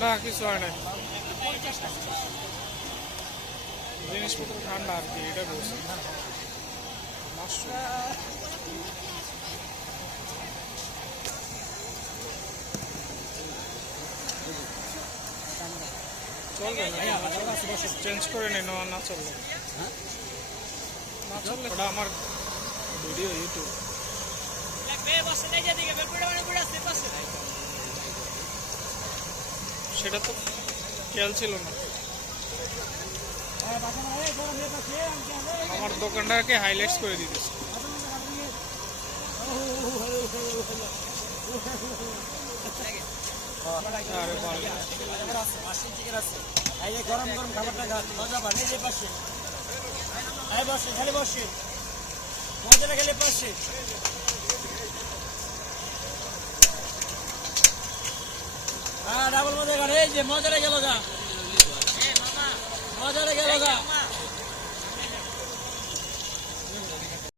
না কিছু হয় নাই। জিনিসপত্র ঠান্ডা আর কি এটা বলছি চেঞ্জ করে নিন না না চলবে। না চললে ওটা আমার ভিডিও ইউটিউব সেটা তো খেয়াল ছিল না। আমার দোকানটাকে হাইলাইটস করে দিতেছে যে গরম গরম খাবারটা মজা পান যে পাশে। বসে খালি বসে। মজাটা খেলে পাশে। হ্যাঁ ডাবল মজা এই যে মজারে গেল যা।